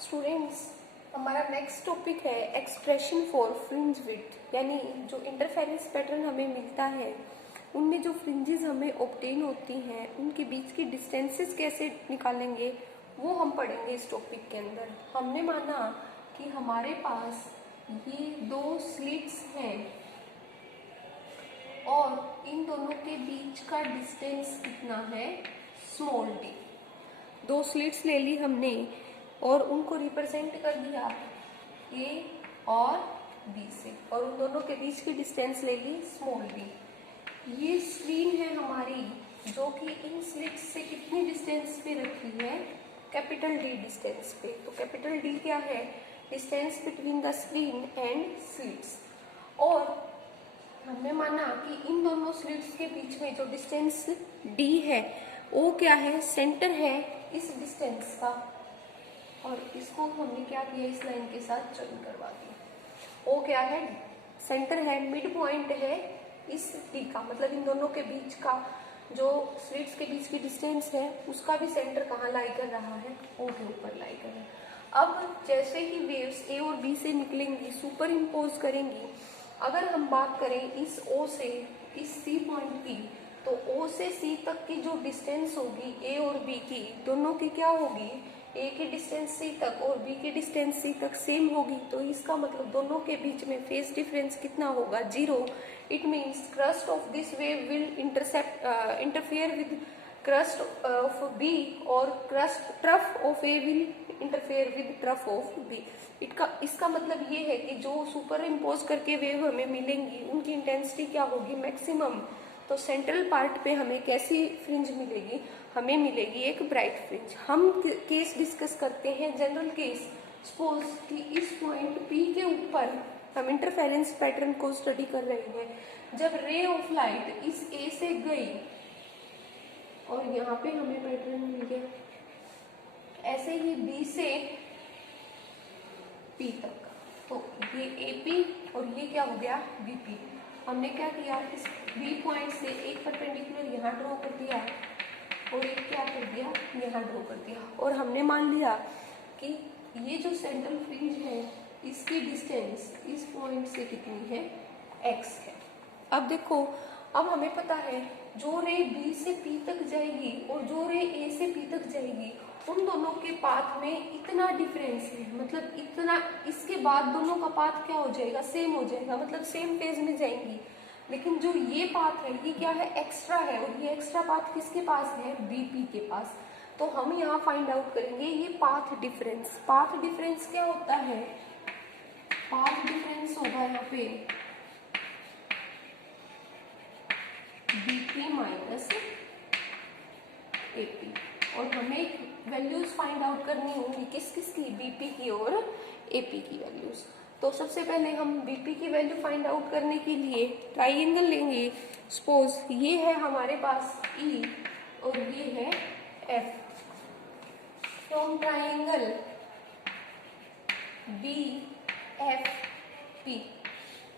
Students, हमारा next topic है expression for fringe width, यानी जो इंटरफेरेंस पैटर्न हमें मिलता है उनमें जो फ्रिंजेस हमें ऑब्टेन होती हैं उनके बीच की डिस्टेंसेस कैसे निकालेंगे वो हम पढ़ेंगे इस टॉपिक के अंदर। हमने माना कि हमारे पास ये दो स्लिट्स हैं और इन दोनों के बीच का डिस्टेंस कितना है, स्मॉल डी। दो स्लिट्स ले ली हमने और उनको रिप्रेजेंट कर दिया ए और बी से, और उन दोनों के बीच की डिस्टेंस ले ली स्मॉल डी। ये स्क्रीन है हमारी जो कि इन स्लिट्स से कितनी डिस्टेंस पे रखी है, कैपिटल डी डिस्टेंस पे। तो कैपिटल डी क्या है, distance between the screen and slits. और हमने माना कि इन दोनों स्लिट्स के बीच में जो डिस्टेंस डी है वो क्या है, सेंटर है इस डिस्टेंस का, और इसको हमने क्या किया, इस लाइन के साथ ज्वाइन करवा दिया। वो क्या है, सेंटर है, मिड पॉइंट है इस डी का, मतलब इन दोनों के बीच का जो स्लिट्स के बीच की डिस्टेंस है उसका भी सेंटर कहाँ लाई कर रहा है, ओ के ऊपर लाई कर रहा है। अब जैसे ही वेव्स ए और बी से निकलेंगी, सुपर इम्पोज करेंगी। अगर हम बात करें इस ओ से इस सी पॉइंट की, तो ओ से सी तक की जो डिस्टेंस होगी ए और बी की, दोनों की क्या होगी, ए की डिस्टेंस सी तक और बी की डिस्टेंस सी तक सेम होगी। तो इसका मतलब दोनों के बीच में फेज डिफरेंस कितना होगा, 0। It means crest of this wave will interfere with crest of B और trough of A will interfere with trough of B. इसका मतलब ये है कि जो सुपर इम्पोज करके वेव हमें मिलेंगी उनकी इंटेंसिटी क्या होगी, मैक्सिमम। तो सेंट्रल पार्ट पे हमें कैसी फ्रिंज मिलेगी, हमें मिलेगी एक ब्राइट फ्रिंज। हम केस डिस्कस करते हैं, जनरल केस। सपोज कि इस पॉइंट पी के ऊपर हम इंटरफेरेंस पैटर्न को स्टडी कर रहे हैं। जब रे ऑफ लाइट इस ए से गई और यहाँ पे हमें पैटर्न मिल गया, ऐसे ही बी से पी तक, तो ये एपी और ये क्या हो गया, बीपी। हमने क्या किया, इस बी पॉइंट से एक परपेंडिकुलर यहाँ ड्रॉ कर दिया और एक क्या कर दिया, यहाँ ड्रॉ कर दिया। और हमने मान लिया कि ये जो सेंट्रल फ्रिंज है इसकी डिस्टेंस इस पॉइंट से कितनी है, x है। अब देखो, अब हमें पता है जो रे बी से पी तक जाएगी और जो रे ए से पी तक जाएगी, उन दोनों के पाथ में इतना डिफरेंस है, मतलब इतना, इसके बाद दोनों का पाथ क्या हो जाएगा, सेम हो जाएगा, मतलब सेम फेज में जाएंगी। लेकिन जो ये पाथ है ये क्या है, एक्स्ट्रा है, और ये एक्स्ट्रा पाथ किसके पास है, बीपी के पास। तो हम यहाँ फाइंड आउट करेंगे ये पाथ डिफरेंस। पाथ डिफरेंस क्या होता है, पाथ डिफरेंस होगा यहाँ पे बीपी माइनस एपी, और हमें वैल्यूज फाइंड आउट करनी होंगी किस किस की, बीपी की और एपी की वैल्यूज। तो सबसे पहले हम बीपी की वैल्यू फाइंड आउट करने के लिए ट्राइंगल लेंगे। सपोज ये है हमारे पास ई और ये है F. From triangle B F P,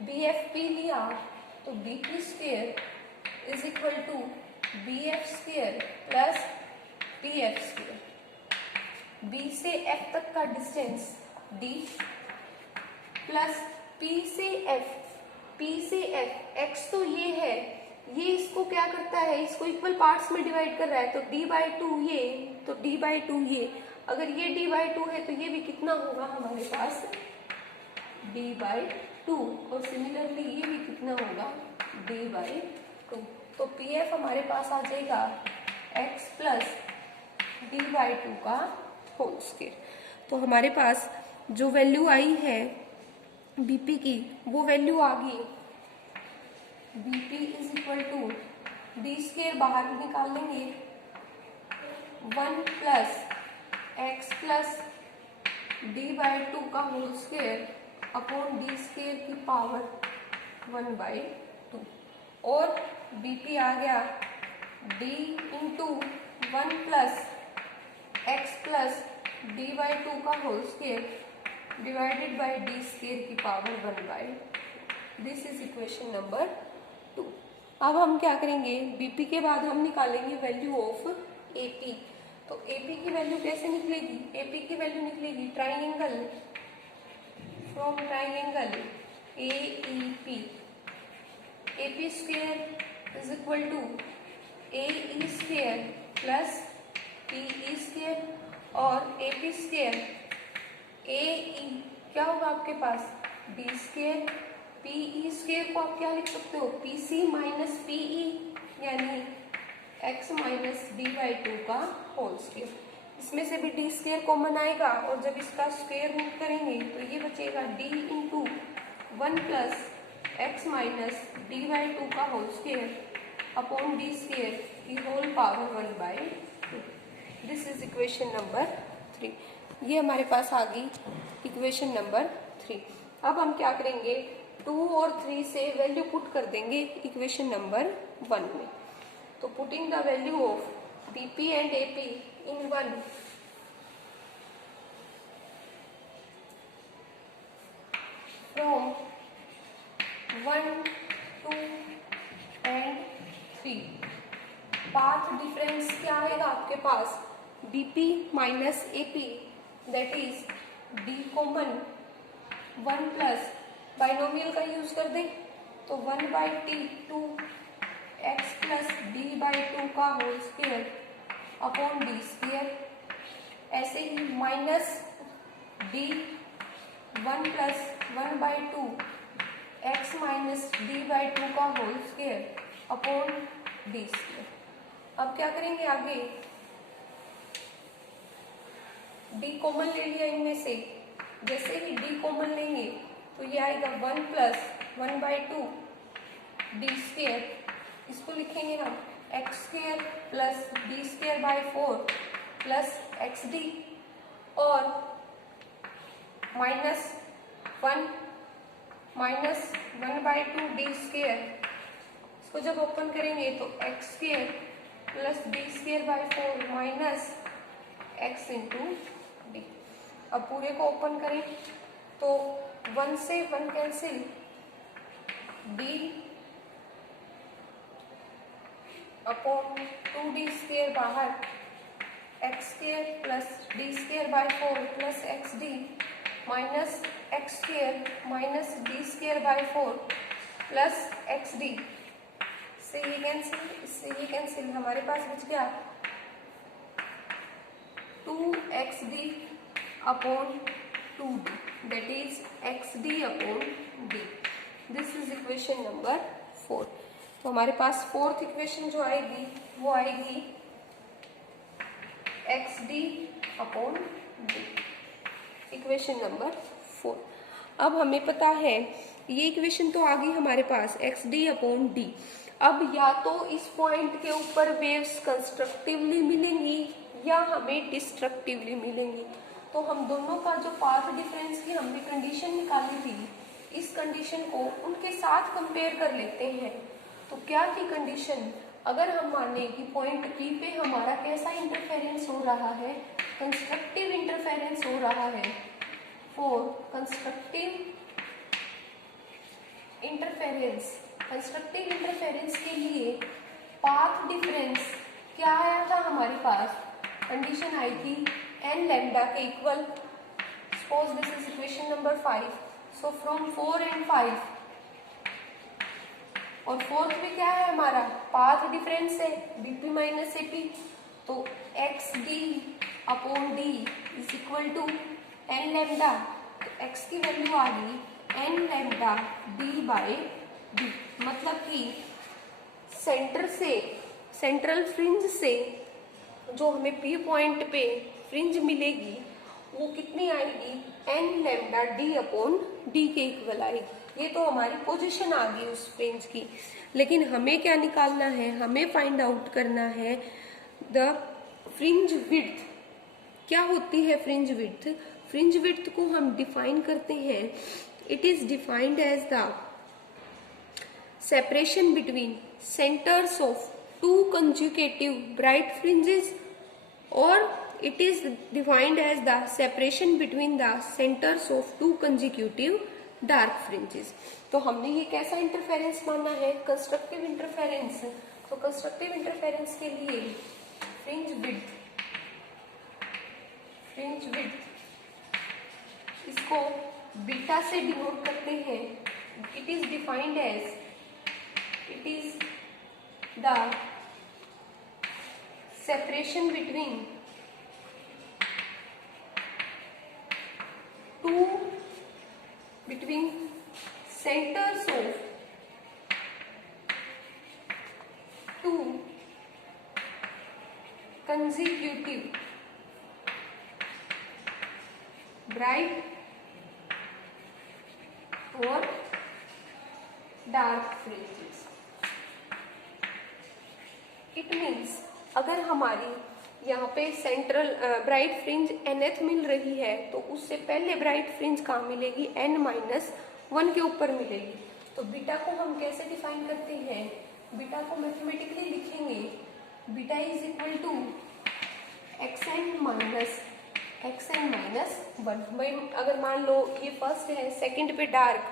B F P लिया तो BP square is equal to B F square plus P F square. B से एफ तक का डिस्टेंस डी प्लस पी से एफ, एक्स तो ये है, ये इसको क्या करता है, इसको इक्वल पार्ट्स में डिवाइड कर रहा है, तो d/2 ये, तो d/2 ये। अगर ये d/2 है तो ये भी कितना होगा हमारे पास, d/2, और सिमिलरली ये भी कितना होगा, d/2। तो पी एफ हमारे पास आ जाएगा x प्लस d/2 का होल स्क्वायर। तो हमारे पास जो वैल्यू आई है बीपी की वो वैल्यू आ गई, BP is equal to D square बाहर निकाल लेंगे, 1 प्लस एक्स प्लस d/2 का whole square upon D square की पावर 1/2, और बीपी आ गया d into 1 plus X plus d/2 का whole square divided by D square की power 1/2। This is equation number 2। अब हम क्या करेंगे, बीपी के बाद हम निकालेंगे वैल्यू ऑफ एपी। तो AP की वैल्यू कैसे निकलेगी? AP की वैल्यू निकलेगी triangle, from triangle AEP, AP square is equal to AE square plus PE square और AP स्क्वायर AE क्या होगा आपके पास? B स्क्वायर, PE स्क्वायर को आप क्या लिख सकते हो? PC माइनस PE यानी x माइनस d/2 का होल स्क्वायर। इसमें से भी d स्क्वायर कॉमन आएगा और जब इसका स्क्वायर रूट करेंगे तो ये बचेगा d into 1 plus x minus d/2 का whole square upon d square की whole power 1/2। This is equation number 3। ये हमारे पास आ गई इक्वेशन नंबर 3। अब हम क्या करेंगे? 2 और 3 से वैल्यू पुट कर देंगे इक्वेशन नंबर 1 में। तो putting the value of BP and AP in 1, from 1, 2 and 3, path difference क्या आएगा आपके पास? BP minus AP, that is D common 1 plus binomial का यूज कर दें तो 1/2 x प्लस d/2 का whole square upon d square. ऐसे ही minus d 1 plus 1/2 x minus d/2 का whole square upon d square. अब क्या करेंगे आगे? d कॉमन ले लिया इनमें से, जैसे ही d कॉमन लेंगे तो ये आएगा 1 प्लस 1/2 d स्क्वायर। इसको लिखेंगे हम x square plus d square by 4 plus xd और माइनस 1/2 d स्क्वायर। इसको जब ओपन करेंगे तो x square plus d square by 4 minus x into D. अब पूरे को ओपन करें तो 1 से 1 cancel, d upon 2d square बाहर, x square plus d square by 4 plus xd minus x square minus d square by 4 plus xd। इससे ये cancel, इससे ये कैंसिल, हमारे पास बच गया 2xd upon 2d, that is xd upon d। This is equation number 4। तो हमारे पास fourth equation जो आएगी वो आएगी xd upon d, equation number 4। अब हमें पता है ये इक्वेशन तो आ गई हमारे पास xd अपॉन d। अब या तो इस पॉइंट के ऊपर वेव्स कंस्ट्रक्टिवली मिलेंगी या हमें डिस्ट्रक्टिवली मिलेंगी। तो हम दोनों का जो पाथ डिफरेंस की हमने कंडीशन निकाली थी, इस कंडीशन को उनके साथ कंपेयर कर लेते हैं। तो क्या थी कंडीशन? अगर हम माने कि पॉइंट P पे हमारा कैसा इंटरफेरेंस हो रहा है? कंस्ट्रक्टिव इंटरफेरेंस हो रहा है। फॉर कंस्ट्रक्टिव इंटरफेरेंस के लिए पाथ डिफरेंस क्या आया था हमारे पास? कंडीशन आई थी n लैम्डा के इक्वल। Suppose this is equation number 5। So from 4 and 5 और फोर्थ में क्या है हमारा? पाथ डिफरेंस है BP माइनस AP। तो xd upon d is equal to n lambda. तो x की वैल्यू आ गई n lambda d by d। मतलब कि सेंटर से, सेंट्रल फ्रिंज से जो हमें P पॉइंट पे फ्रिंज मिलेगी वो कितनी आएगी? n lambda d upon d के इक्वल आएगी। ये तो हमारी पोजीशन आ गई उस फ्रिंज की। लेकिन हमें क्या निकालना है? हमें फाइंड आउट करना है द फ्रिंज विड्थ। क्या होती है फ्रिंज विड्थ? फ्रिंज विड्थ को हम डिफाइन करते हैं, it is defined as the separation between centres of two consecutive bright fringes, और it is defined as the separation between the centers of two consecutive dark fringes। तो हमने ये कैसा interference माना है? Constructive interference. तो कंस्ट्रक्टिव इंटरफेरेंस के लिए फ्रिंज विड्थ फ्रिंज विड्थ, इसको बीटा से डिनोट करते हैं। It is defined as, it is the separation between between centers of two consecutive bright और डार्क फ्रिंजेस। इट मीन्स अगर हमारी यहाँ पे सेंट्रल ब्राइट फ्रिंज nth मिल रही है तो उससे पहले ब्राइट फ्रिंज कहाँ मिलेगी, n-1 के ऊपर मिलेगी। तो बीटा को हम कैसे डिफाइन करते हैं, बीटा को मैथमेटिकली लिखेंगे, beta is equal to xn-1। भाई अगर मान लो ये फर्स्ट है, सेकंड पे डार्क,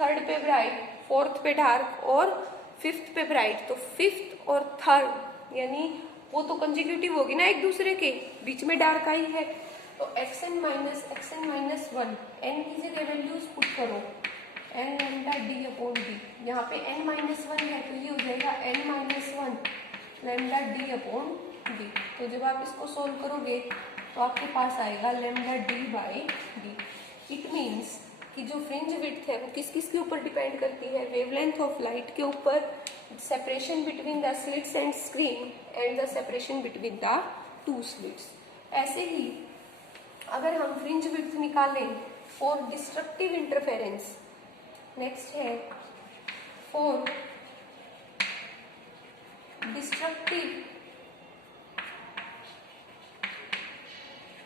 थर्ड पे ब्राइट, फोर्थ पे डार्क और फिफ्थ पे ब्राइट, तो फिफ्थ और थर्ड यानी वो तो कंजिक्यूटिव होगी ना एक दूसरे के, बीच में डार्क आई है, तो xn-1 n की जगह वैल्यूज पुट करो, n lambda d upon d, यहाँ पे n-1 है तो ये हो जाएगा n-1 lambda d upon d। तो जब आप इसको सोल्व करोगे तो आपके पास आएगा lambda d by d। It means कि जो फ्रिंज विड्थ है वो किस किस के ऊपर डिपेंड करती है, वेवलेंथ ऑफ लाइट के ऊपर, separation between the slits and screen and the separation between the two slits. ऐसे ही अगर हम फ्रिंज विड्थ निकालें फॉर डिस्ट्रक्टिव इंटरफेरेंस, नेक्स्ट है for destructive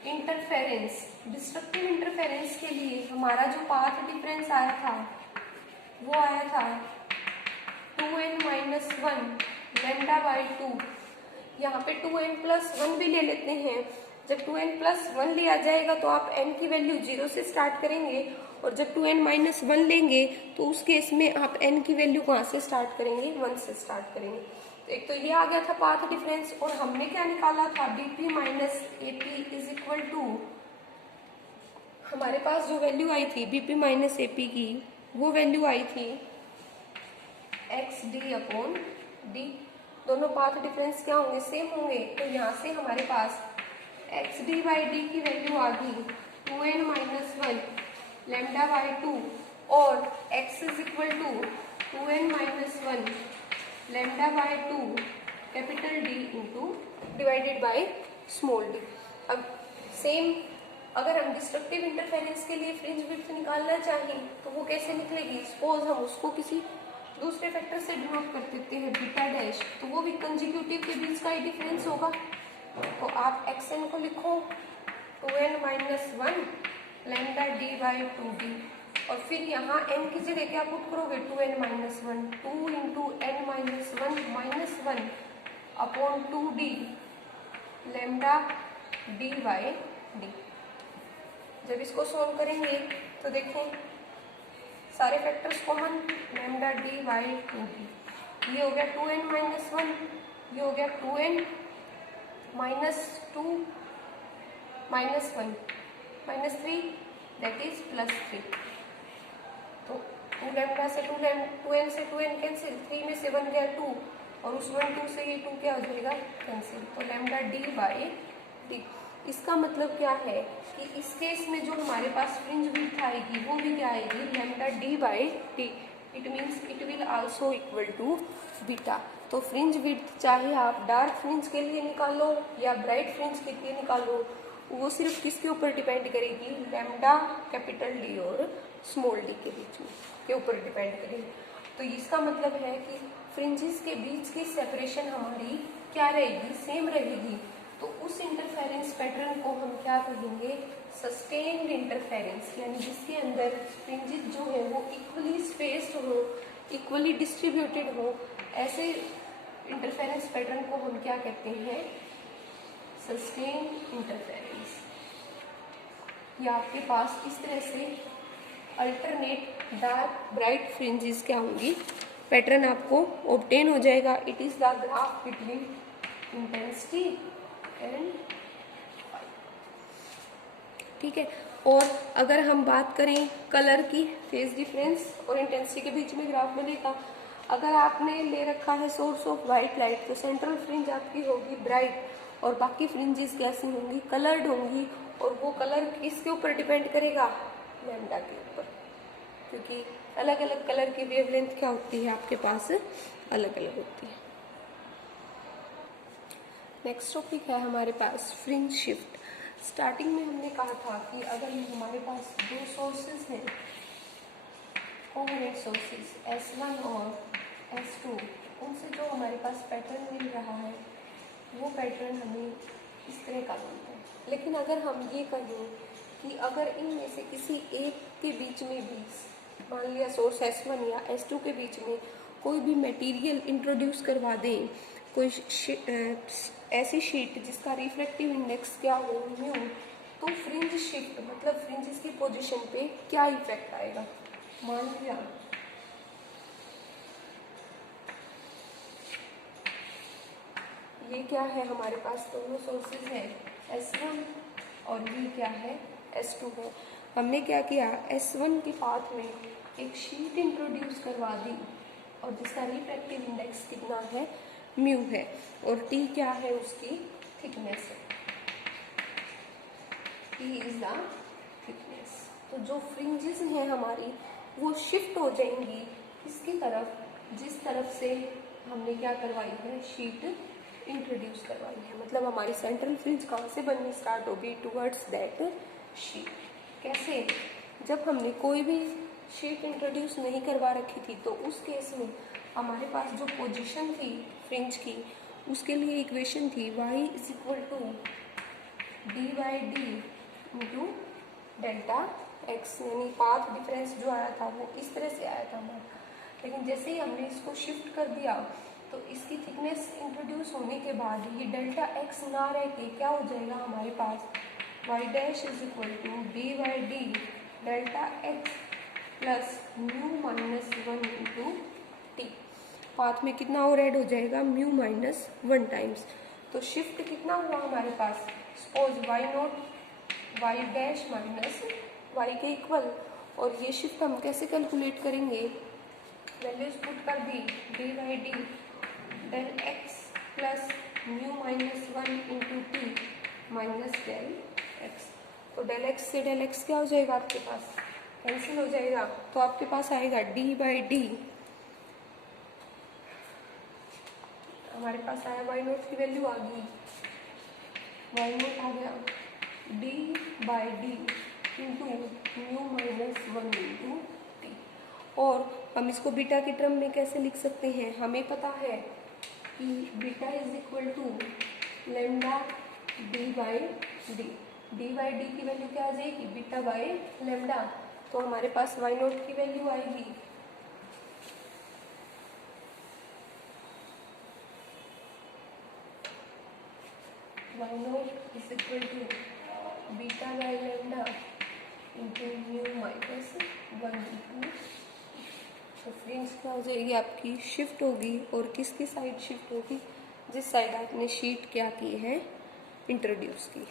interference, destructive interference के लिए हमारा जो पाथ डिफरेंस आया था वो आया था 2n-1 लैम्डा बाई 2। यहाँ पे 2n+1 भी ले लेते हैं। जब 2n+1 लिया जाएगा तो आप n की वैल्यू 0 से स्टार्ट करेंगे, और जब 2n-1 लेंगे तो उस केस में आप n की वैल्यू कहाँ से स्टार्ट करेंगे, 1 से स्टार्ट करेंगे। तो एक तो ये आ गया था पाथ डिफरेंस, और हमने क्या निकाला था, bp minus ap is equal to, हमारे पास जो वैल्यू आई थी bp माइनस ap की, वो वैल्यू आई थी xd अपॉन d। दोनों पाथ डिफरेंस क्या होंगे, सेम होंगे, तो यहाँ से हमारे पास xd बाई डी की वैल्यू आ गई 2n-1 लैम्डा बाई 2, और x is equal to 2n-1 lambda by 2 capital D into divided by small d। अब सेम अगर हम डिस्ट्रक्टिव इंटरफेरेंस के लिए फ्रिंज विड्थ निकालना चाहें तो वो कैसे निकलेगी, सपोज हम उसको किसी दूसरे फैक्टर से डिनोट कर देते हैं बीटा डैश, तो वो भी कंजिक्यूटिव के बीच का ही डिफरेंस होगा। तो आप xn को लिखो 2n-1 lambda d by 2d, और फिर यहाँ n की जगह क्या पुट करोगे, 2n-1, 2 into n-1 upon 2d lambda d by d। जब इसको सोल्व करेंगे तो देखें सारे factors common, lambda d by 2d, ये हो गया 2n-1, ये हो गया 2n -2 -1 -3 दैट इज +3। तो 2 लैम्डा से 2n से 2n कैंसिल, 3 में से 1 गया 2, और उस 2 से ये 2 क्या हो जाएगा, कैंसिल। तो लैम्डा d बाई d। इसका मतलब क्या है कि इस केस में जो हमारे पास फ्रिंज विड्थ आएगी वो भी क्या आएगी, lambda d by d। It means it will also equal to beta. तो फ्रिंज विड्थ चाहे आप डार्क फ्रिंज के लिए निकालो या ब्राइट फ्रिंज के लिए निकालो, वो सिर्फ किसके ऊपर डिपेंड करेगी, लैम्डा कैपिटल D और स्मॉल d के बीच में के ऊपर डिपेंड करेगी। तो इसका मतलब है कि फ्रिंजेस के बीच की सेपरेशन हमारी क्या रहेगी, सेम रहेगी। तो उस इंटरफेरेंस पैटर्न को हम क्या कहेंगे, सस्टेन्ड इंटरफेरेंस, यानी जिसके अंदर फ्रिंजेस जो है वो इक्वली स्पेस्ड हो, इक्वली डिस्ट्रीब्यूटेड हो, ऐसे इंटरफेरेंस पैटर्न को हम क्या कहते हैं, सस्टेन्ड इंटरफेरेंस। या आपके पास इस तरह से अल्टरनेट डार्क ब्राइट फ्रिंजेस क्या होंगी, पैटर्न आपको ऑब्टेन हो जाएगा। It is the graph between intensity and ठीक है। और अगर हम बात करें कलर की, फेज डिफरेंस और इंटेंसिटी के बीच में ग्राफ में देखा, अगर आपने ले रखा है सोर्स ऑफ वाइट लाइट तो सेंट्रल फ्रिंज आपकी होगी ब्राइट और बाकी फ्रिंजेस कैसी होंगी, कलर्ड होंगी। और वो कलर किसके ऊपर डिपेंड करेगा, लैम्डा के ऊपर, क्योंकि अलग अलग कलर की वेवलेंथ क्या होती है आपके पास, अलग अलग होती है। नेक्स्ट टॉपिक है हमारे पास फ्रिंज शिफ्ट। स्टार्टिंग में हमने कहा था कि अगर हमारे पास दो सोर्सेज हैं, कोवेलेंट सोर्सेज S1 और S2, उनसे जो हमारे पास पैटर्न मिल रहा है वो पैटर्न हमें इस तरह का मिलता है। लेकिन अगर हम ये कहें कि अगर इनमें से किसी एक के बीच में भी, मान लिया सोर्स S1 या S2 के बीच में कोई भी मटेरियल इंट्रोड्यूस करवा दें, कोई ऐसी शीट जिसका रिफ्लेक्टिव इंडेक्स क्या हो, म्यू, तो फ्रिंज शिफ्ट मतलब फ्रिंजेस की पोजीशन पे क्या इफेक्ट आएगा। मान लिया ये क्या है, हमारे पास दोनों सोर्सेज है S1 और ये क्या है, S2 है। हमने क्या किया, S1 के पाथ में एक शीट इंट्रोड्यूस करवा दी और जिसका रिफ्रैक्टिव इंडेक्स कितना है, म्यू है, और T क्या है, उसकी थिकनेस है, T इज द थिकनेस। तो जो फ्रिंजेस हैं हमारी वो शिफ्ट हो जाएंगी इसकी तरफ, जिस तरफ से हमने क्या करवाई है, शीट इंट्रोड्यूस करवाई है। मतलब हमारी सेंट्रल फ्रिंज कहाँ से बननी स्टार्ट होगी, टुवर्ड्स दैट शीट। कैसे, जब हमने कोई भी शीट इंट्रोड्यूस नहीं करवा रखी थी तो उस केस में हमारे पास जो पोजीशन थी फ्रिंज की, उसके लिए इक्वेशन थी y is equal to d/d into delta x, यानी पाथ डिफरेंस जो आया था वो इस तरह से आया था हमारा। लेकिन जैसे ही हमने इसको शिफ्ट कर दिया तो इसकी थिकनेस इंट्रोड्यूस होने के बाद ये डेल्टा x ना रह के क्या हो जाएगा हमारे पास, y dash is equal to d/d delta x plus mu minus 1 into T. Path में कितना और ऐड हो जाएगा, म्यू माइनस 1 टाइम्स। तो शिफ्ट कितना हुआ हमारे पास, suppose y naught y dash minus y के इक्वल। और ये शिफ्ट हम कैसे कैलकुलेट करेंगे, वैल्यूज पुट कर दी, d/d del x plus mu minus 1 into T minus del x। तो डेल x से डेल x क्या हो जाएगा आपके पास, कैंसिल हो जाएगा। तो आपके पास आएगा d/d, हमारे पास आया y नोट की वैल्यू आ गई, y नोट आ गया d/d into mu minus 1 into T. और हम इसको बीटा के टर्म में कैसे लिख सकते हैं, हमें पता है कि beta is equal to lambda d/d, d/d की वैल्यू क्या आ जाएगी, बीटा बाय लैम्डा। तो हमारे पास y नोट की वैल्यू आएगी y nought is equal to beta by lambda into mu minus 1 into. तो फ्रिंज क्या हो जाएगी आपकी, शिफ्ट होगी, और किसकी साइड शिफ्ट होगी, जिस साइड आपने शीट क्या की है, इंट्रोड्यूस की।